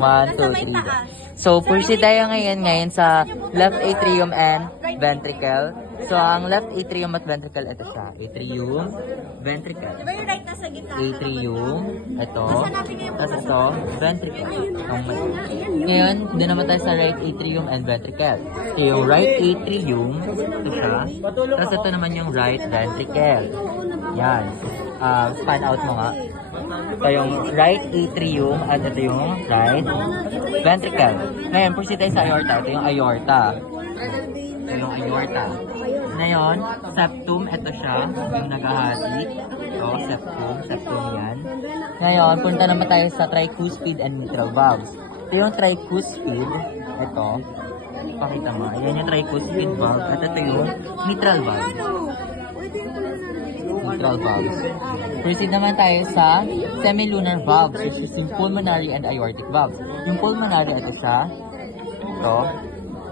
1, 2, 3. So, proceed tayo ngayon sa left atrium and ventricle. So, ang left atrium at ventricle, ito siya. Atrium, ventricle. Diba yung right nasa gitna? Atrium, ito. Tapos ito, ventricle. Ngayon, doon naman tayo sa right atrium and ventricle. So, yung right atrium, ito siya. Tapos ito naman yung right ventricle. Yan. Span out mo nga. So, yung right atrium at ito yung right ventricle. Ngayon, proceed tayo sa aorta. Ito yung aorta. Ito yung aorta. Ngayon, septum, ito siya. Yung naghahati. Ito, septum yan. Ngayon, punta naman tayo sa tricuspid and mitral valves. Ito yung tricuspid. Ito. Pakita mo. Ayan yung tricuspid valve. At ito yung mitral valve. Mitral valves. Proceed naman tayo sa semilunar valves, which is yung pulmonary and aortic valves. Yung pulmonary, ito siya. Ito.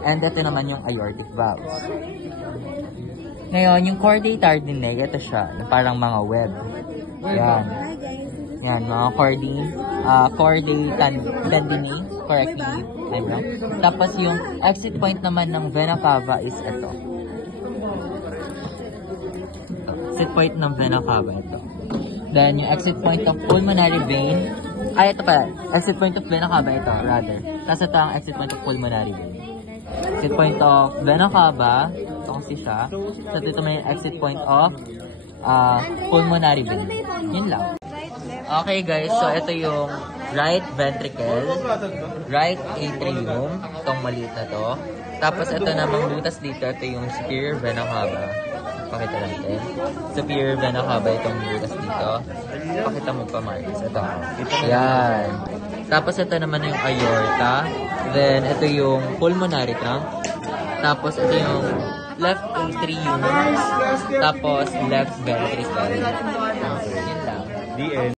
And ito naman yung aortic valves. Ngayon, yung chordae tendinae, ito siya. Yung parang mga web. Yan. Yan, mga chordae tendinae. Correctly, I'm wrong. Tapos yung exit point naman ng vena cava is ito. Exit point ng vena cava ito. Then, yung exit point ng pulmonary vein. Ay, ito pala. Exit point of vena cava ito, rather. Tapos ito ang exit point of pulmonary vein. Exit point of vena cava. Ito kasi siya. So, ito may exit point of pulmonary vein. Yun lang. Okay guys, so ito yung right ventricle, right atrium, itong maliit na to. Tapos ito namang butas dito, ito yung superior vena cava. Pakita natin. Superior vena cava itong butas dito. Pakita mo pa, Marcus. Ito. Yan. Tapos ito naman yung aorta. Then ito yung pulmonary trunk. Tapos ito yung left atrium. Tapos left ventricle. Yun lang. The end.